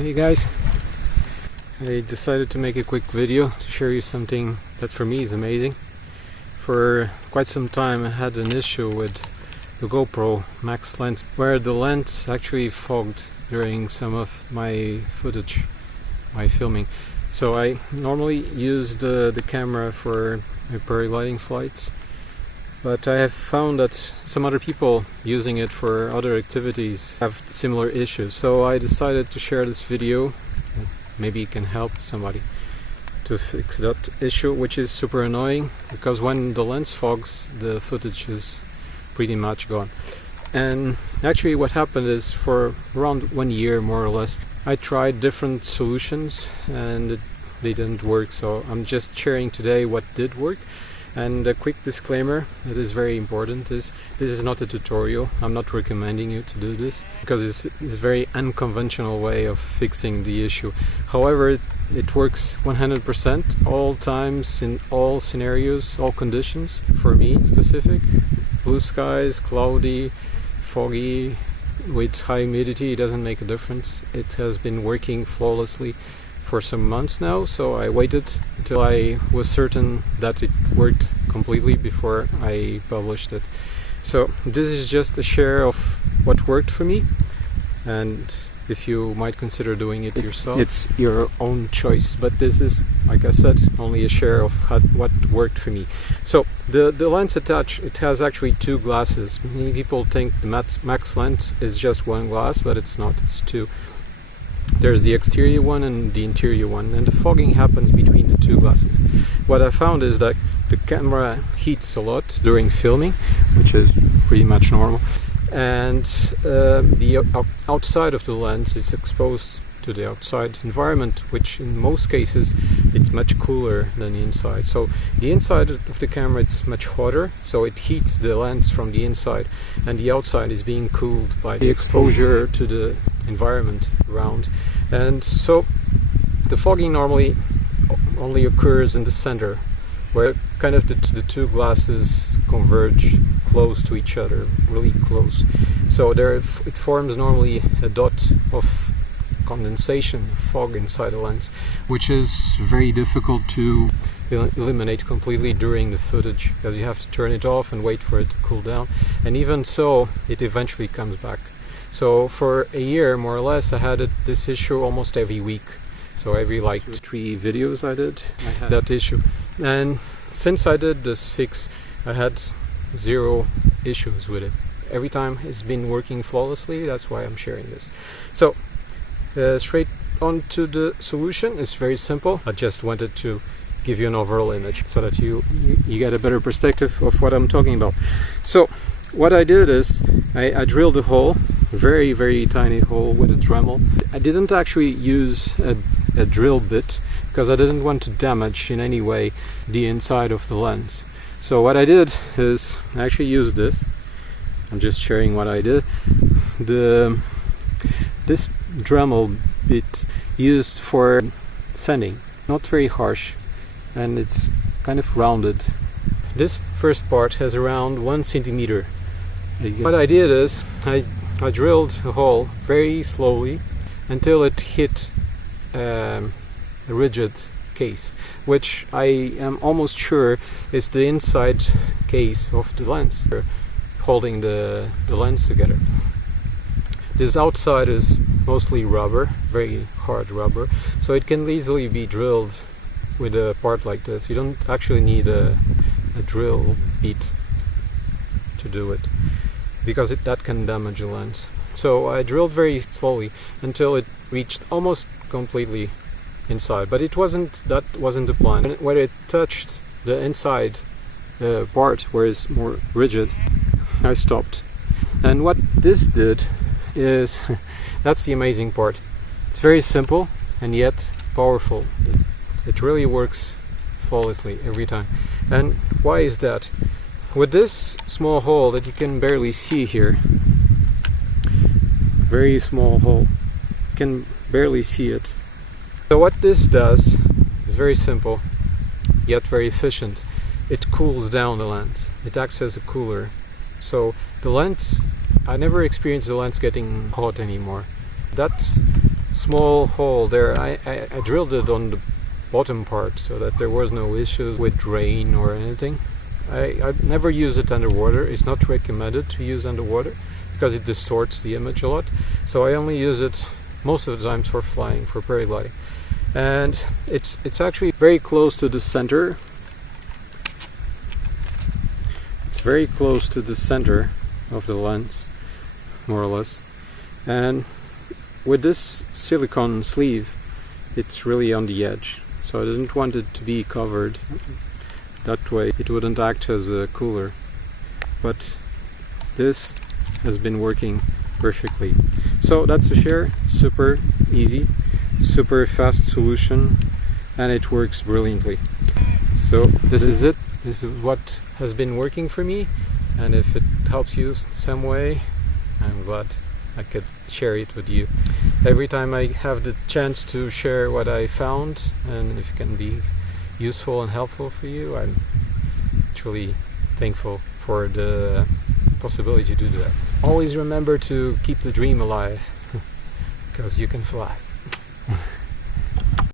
Hey guys, I decided to make a quick video to share you something that for me is amazing. For quite some time I had an issue with the GoPro Max lens where the lens actually fogged during some of my footage, my filming. So I normally use the camera for my paragliding flights, but I have found that some other people using it for other activities have similar issues. So I decided to share this video. Maybe it can help somebody to fix that issue, which is super annoying because when the lens fogs, the footage is pretty much gone. And actually what happened is, for around 1 year more or less, I tried different solutions and they didn't work. So I'm just sharing today what did work. And a quick disclaimer that is very important is this is not a tutorial. I'm not recommending you to do this because it's a very unconventional way of fixing the issue. However, it works 100% all times, in all scenarios, all conditions. For me specific, blue skies, cloudy, foggy, with high humidity, it doesn't make a difference. It has been working flawlessly for some months now, so I waited until I was certain that it worked completely before I published it. So this is just a share of what worked for me, and if you might consider doing it yourself, it's your own choice. But this is, like I said, only a share of what worked for me. So the lens attached, it has actually two glasses. Many people think the Max lens is just one glass, but it's not, it's two. There's the exterior one and the interior one, and the fogging happens between the two glasses. What I found is that the camera heats a lot during filming, which is pretty much normal, and the outside of the lens is exposed to the outside environment, which in most cases it's much cooler than the inside. So the inside of the camera, it's much hotter, so it heats the lens from the inside, and the outside is being cooled by the exposure to the environment around. And so the fogging normally only occurs in the center, where kind of the two glasses converge close to each other, really close. So there it forms normally a dot of condensation, fog inside the lens, which is very difficult to eliminate completely during the footage, because you have to turn it off and wait for it to cool down, and even so it eventually comes back. So for a year more or less I had this issue almost every week. So every like 3 videos I had that issue, and since I did this fix I had 0 issues with it. Every time it's been working flawlessly. That's why I'm sharing this. So straight on to the solution. It's very simple. I just wanted to give you an overall image so that you get a better perspective of what I'm talking about. So what I did is I drilled a hole, very very tiny hole with a Dremel. I didn't actually use a drill bit because I didn't want to damage in any way the inside of the lens. So what I did is I actually used this. I'm just sharing what I did. This Dremel bit used for sanding, not very harsh, and it's kind of rounded. This first part has around 1 centimeter. What I did is I drilled a hole very slowly until it hit a rigid case, which I am almost sure is the inside case of the lens, holding the lens together. This outside is mostly rubber, very hard rubber, so it can easily be drilled with a part like this. You don't actually need a drill bit to do it, because that can damage the lens. So I drilled very slowly until it reached almost completely inside, but that wasn't the plan. When it touched the inside part where it's more rigid, I stopped. And what this did is that's the amazing part. It's very simple and yet powerful. It really works flawlessly every time. And why is that? With this small hole that you can barely see here, very small hole, you can barely see it. So what this does is very simple yet very efficient. It cools down the lens. It acts as a cooler. So the lens, I never experienced the lens getting hot anymore. That's small hole there. I drilled it on the bottom part so that there was no issue with drain or anything. I never use it underwater. It's not recommended to use underwater because it distorts the image a lot. So I only use it most of the times for flying, for paragliding. And it's actually very close to the center. It's very close to the center of the lens, more or less. And with this silicone sleeve, it's really on the edge. So I didn't want it to be covered. That way it wouldn't act as a cooler. But this has been working perfectly. So that's a share. Super easy, super fast solution, and it works brilliantly. So this is it. This is what has been working for me, and if it helps you some way, I'm glad I could share it with you. Every time I have the chance to share what I found, and if it can be useful and helpful for you, I'm truly thankful for the possibility to do that. Always remember to keep the dream alive, because you can fly.